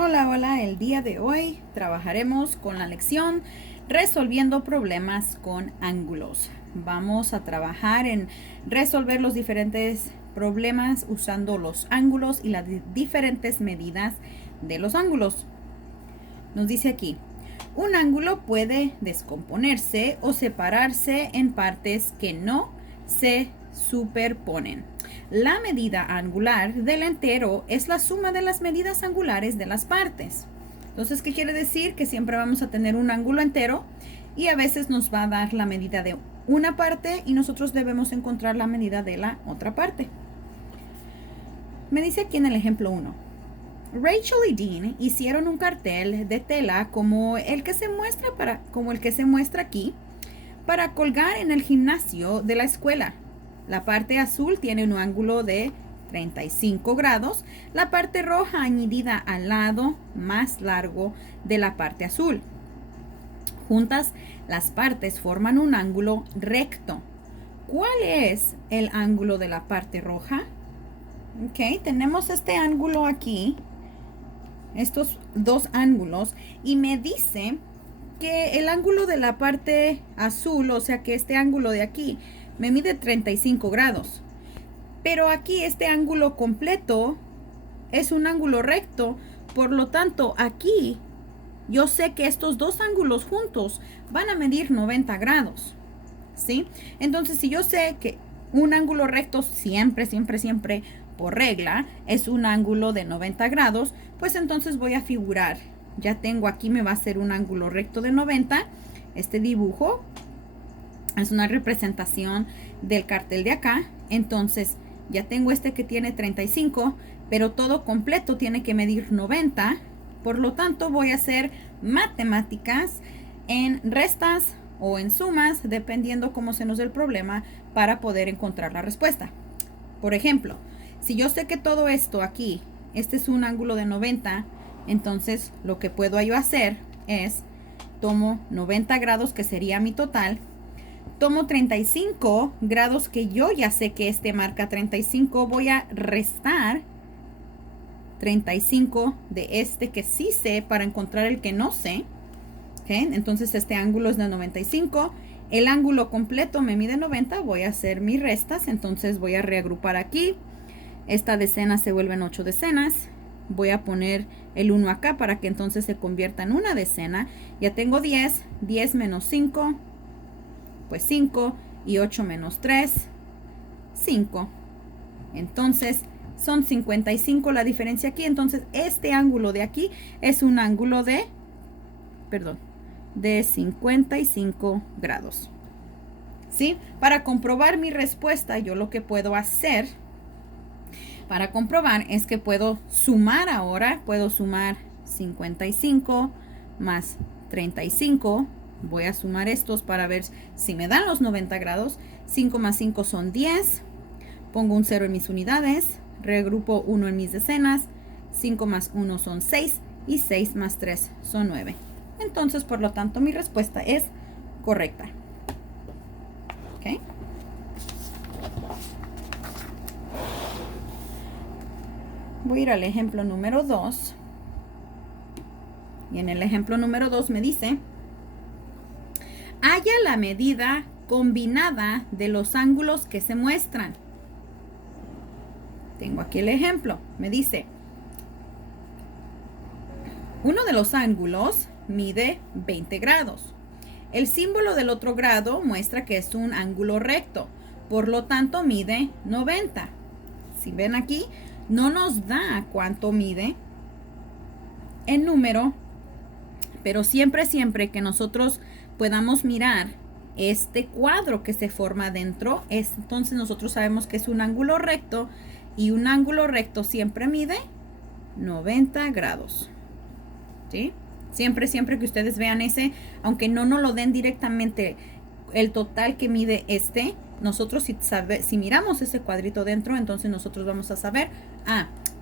Hola, hola, el día de hoy trabajaremos con la lección resolviendo problemas con ángulos. Vamos a trabajar en resolver los diferentes problemas usando los ángulos y las diferentes medidas de los ángulos. Nos dice aquí, un ángulo puede descomponerse o separarse en partes que no se superponen. La medida angular del entero es la suma de las medidas angulares de las partes. Entonces, ¿qué quiere decir? Que siempre vamos a tener un ángulo entero y a veces nos va a dar la medida de una parte y nosotros debemos encontrar la medida de la otra parte. Me dice aquí en el ejemplo 1. Rachel y Dean hicieron un cartel de tela como el que se muestra aquí para colgar en el gimnasio de la escuela. La parte azul tiene un ángulo de 35 grados, la parte roja añadida al lado más largo de la parte azul. Juntas, las partes forman un ángulo recto. ¿Cuál es el ángulo de la parte roja? Ok, tenemos este ángulo aquí, estos dos ángulos, y me dice que el ángulo de la parte azul, o sea que este ángulo de aquí, me mide 35 grados. Pero aquí este ángulo completo es un ángulo recto, por lo tanto aquí yo sé que estos dos ángulos juntos van a medir 90 grados. ¿Sí? Entonces, si yo sé que un ángulo recto siempre por regla es un ángulo de 90 grados, pues entonces voy a figurar. Ya tengo aquí, me va a ser un ángulo recto de 90. Este dibujo es una representación del cartel de acá. Entonces, ya tengo este que tiene 35, pero todo completo tiene que medir 90. Por lo tanto, voy a hacer matemáticas en restas o en sumas, dependiendo cómo se nos dé el problema, para poder encontrar la respuesta. Por ejemplo, si yo sé que todo esto aquí, este es un ángulo de 90, entonces lo que puedo yo hacer es, tomo 90 grados, que sería mi total, tomo 35 grados, que yo ya sé que este marca 35, voy a restar 35 de este que sí sé para encontrar el que no sé. ¿Okay? Entonces este ángulo es de 95. El ángulo completo me mide 90. Voy a hacer mis restas. Entonces voy a reagrupar aquí. Esta decena se vuelve en 8 decenas. Voy a poner el 1 acá para que entonces se convierta en una decena. Ya tengo 10. 10 menos 5. Pues 5. Y 8 menos 3. 5. Entonces son 55 la diferencia aquí. Entonces este ángulo de aquí es un ángulo de 55 grados. ¿Sí? Para comprobar mi respuesta, yo lo que puedo hacer para comprobar es que puedo sumar ahora. Puedo sumar 55 más 35. Voy a sumar estos para ver si me dan los 90 grados. 5 más 5 son 10. Pongo un 0 en mis unidades. Regrupo 1 en mis decenas. 5 más 1 son 6. Y 6 más 3 son 9. Entonces, por lo tanto, mi respuesta es correcta. ¿Ok? Voy a ir al ejemplo número 2. Y en el ejemplo número 2 me dice, halla la medida combinada de los ángulos que se muestran. Tengo aquí el ejemplo. Me dice, uno de los ángulos mide 20 grados. El símbolo del otro grado muestra que es un ángulo recto, por lo tanto mide 90. Si ven aquí, no nos da cuánto mide en número, pero siempre que nosotros podamos mirar este cuadro que se forma adentro, entonces nosotros sabemos que es un ángulo recto, y un ángulo recto siempre mide 90 grados. ¿Sí? Siempre que ustedes vean ese, aunque no nos lo den directamente el total que mide nosotros si miramos ese cuadrito dentro, entonces nosotros vamos a saber,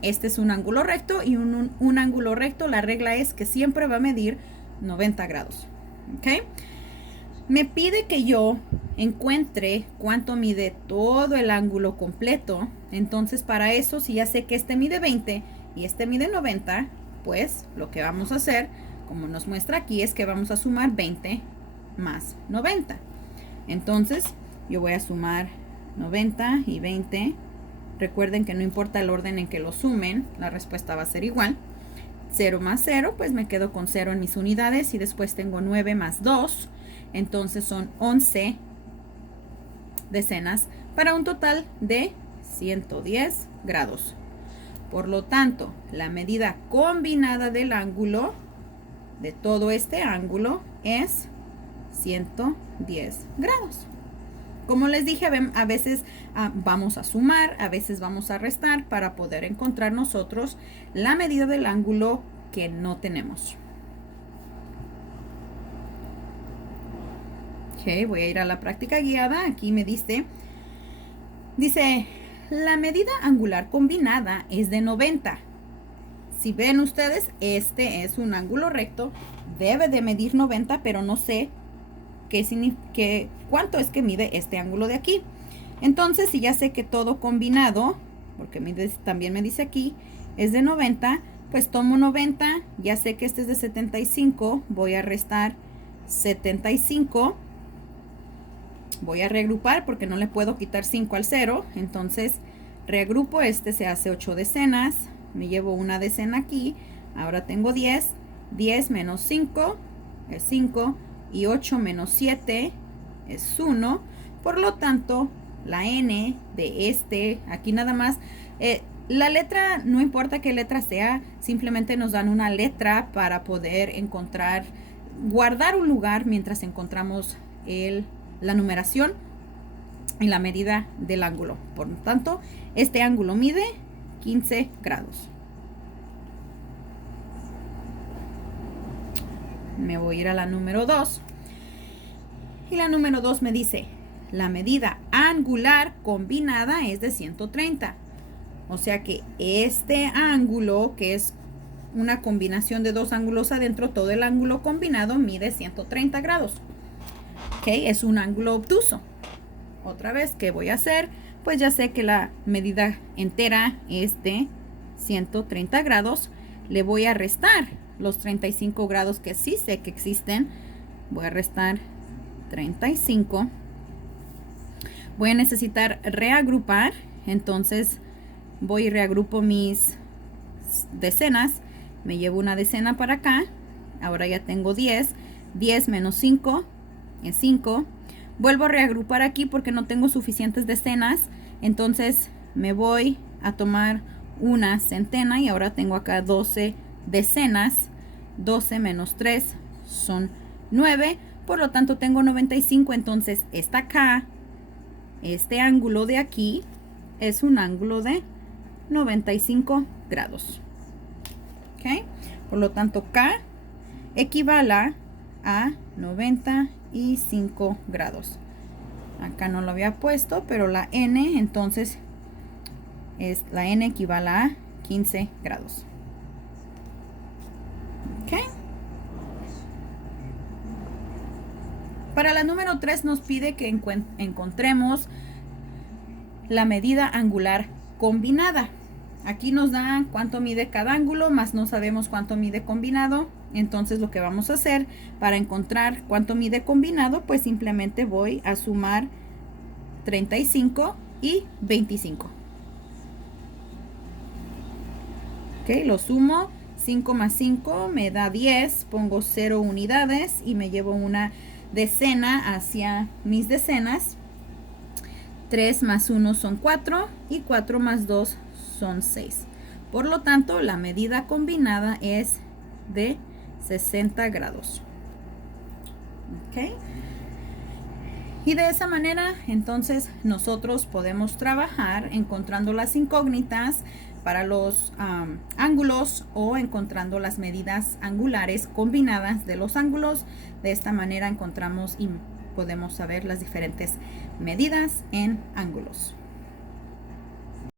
este es un ángulo recto, y un ángulo recto, la regla es que siempre va a medir 90 grados. ¿Ok? Me pide que yo encuentre cuánto mide todo el ángulo completo. Entonces, para eso, si ya sé que este mide 20 y este mide 90, pues lo que vamos a hacer, como nos muestra aquí, es que vamos a sumar 20 más 90. Entonces, yo voy a sumar 90 y 20. Recuerden que no importa el orden en que lo sumen, la respuesta va a ser igual. 0 más 0, pues me quedo con 0 en mis unidades y después tengo 9 más 2. Entonces son 11 decenas para un total de 110 grados. Por lo tanto, la medida combinada del ángulo, de todo este ángulo, es 110 grados. Como les dije, a veces vamos a sumar, a veces vamos a restar para poder encontrar nosotros la medida del ángulo que no tenemos. Ok, voy a ir a la práctica guiada. Aquí me dice, la medida angular combinada es de 90. Si ven ustedes, este es un ángulo recto, debe de medir 90, pero no sé cuánto es que mide este ángulo de aquí. Entonces, si ya sé que todo combinado, porque también me dice aquí, es de 90, pues tomo 90, ya sé que este es de 75, voy a restar 75, voy a reagrupar porque no le puedo quitar 5 al 0, entonces reagrupo, este se hace 8 decenas, me llevo una decena aquí, ahora tengo 10, 10 menos 5 es 5, y 8 menos 7 es 1. Por lo tanto, la n de este, aquí nada más, la letra, no importa qué letra sea, simplemente nos dan una letra para poder guardar un lugar mientras encontramos la numeración y la medida del ángulo. Por lo tanto, este ángulo mide 15 grados. Me voy a ir a la número 2. Y la número 2 me dice, la medida angular combinada es de 130. O sea que este ángulo, que es una combinación de dos ángulos adentro, todo el ángulo combinado mide 130 grados. Ok, es un ángulo obtuso. Otra vez, ¿qué voy a hacer? Pues ya sé que la medida entera es de 130 grados. Le voy a restar los 35 grados que sí sé que existen. Voy a restar 35. Voy a necesitar reagrupar. Entonces voy y reagrupo mis decenas. Me llevo una decena para acá. Ahora ya tengo 10. 10 menos 5 es 5. Vuelvo a reagrupar aquí porque no tengo suficientes decenas. Entonces me voy a tomar una centena y ahora tengo acá 12 decenas. 12 menos 3 son 9. Por lo tanto tengo 95. Entonces esta acá, este ángulo de aquí, es un ángulo de 95 grados. ¿Ok? Por lo tanto K equivale a 95 grados. Acá no lo había puesto, pero la N, entonces, la N equivale a 15 grados. ¿Ok? Para la número 3 nos pide que encontremos la medida angular combinada. Aquí nos da cuánto mide cada ángulo, más no sabemos cuánto mide combinado. Entonces lo que vamos a hacer para encontrar cuánto mide combinado, pues simplemente voy a sumar 35 y 25. Ok, lo sumo. 5 más 5 me da 10. Pongo 0 unidades y me llevo una decena hacia mis decenas. 3 más 1 son 4 y 4 más 2 son 6. Por lo tanto, la medida combinada es de 60 grados. ¿Ok? Y de esa manera, entonces, nosotros podemos trabajar encontrando las incógnitas para los ángulos o encontrando las medidas angulares combinadas de los ángulos. De esta manera encontramos y podemos saber las diferentes medidas en ángulos.